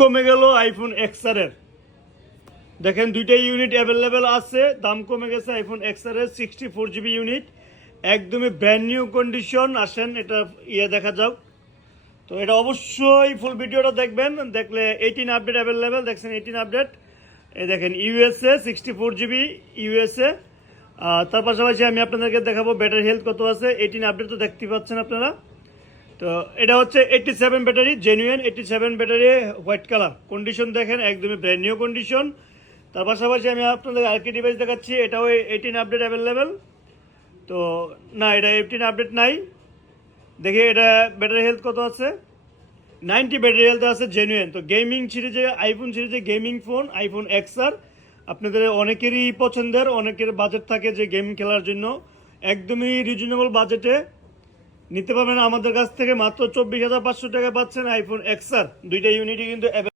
কমে গেল iPhone XR এর। দেখেন দুইটা ইউনিট অ্যাভেলেবেল আছে, দাম কমে গেছে আইফোন এক্সআর এর 64 GB ইউনিট, একদমই ব্র্যান্ড নিউ কন্ডিশন। আসেন এটা দেখা যাক। তো এটা অবশ্যই ফুল ভিডিওটা দেখবেন, দেখলে 18 আপডেট অ্যাভেলেবেল। দেখছেন 18 আপডেট, এই দেখেন ইউএসএ 64 GB ইউএসএ। তার পাশাপাশি আমি আপনাদেরকে দেখাবো ব্যাটারি হেলথ কত আছে। 18 আপডেট তো দেখতে পাচ্ছেন আপনারা। তো এটা হচ্ছে 87 battery, genuine 87 battery, white colour condition দেখেন, একদমই ব্র্যান্ড নিউ কন্ডিশন। তার পাশাপাশি আমি আপনাদের আরেকটি ডিভাইস দেখাচ্ছি, এটাও 18 আপডেট অ্যাভেলেবেল। তো না, এটা 18 আপডেট নাই। দেখি এটা ব্যাটারি হেলথ কত আছে, 90 ব্যাটারি হেলথ আছে, জেনুইন। তো গেমিং সিরিজে, আইফোন সিরিজে গেমিং ফোন আইফোন এক্সআর আপনাদের অনেকেরই পছন্দের, অনেকের বাজেট থাকে যে গেম খেলার জন্য, একদমই রিজনেবল বাজেটে নিতে পারবেন আমাদের কাছ থেকে। মাত্র 24,500 টাকা পাচ্ছেন আইফোন এক্সআর। দুইটা ইউনিটই কিন্তু